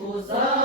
os.